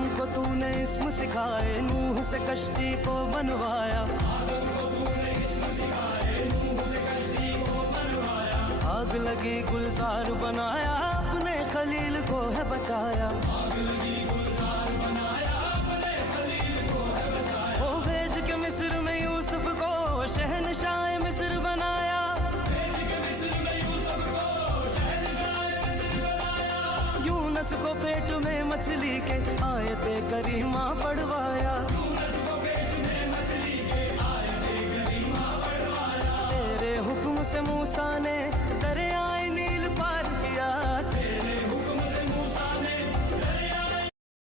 आदम को तूने इस्म सिखाए, नूह से कश्ती को बनवाया। आग लगी गुलजार बनाया, अपने खलील को है बचाया। ओ भेज के मिस्र में यूसुफ को शहनशाह मिस्र बनाया। यूनुस को पेट में मछली के आयते करीमा पढ़वाया। तेरे हुक्म से मूसा ने दरिया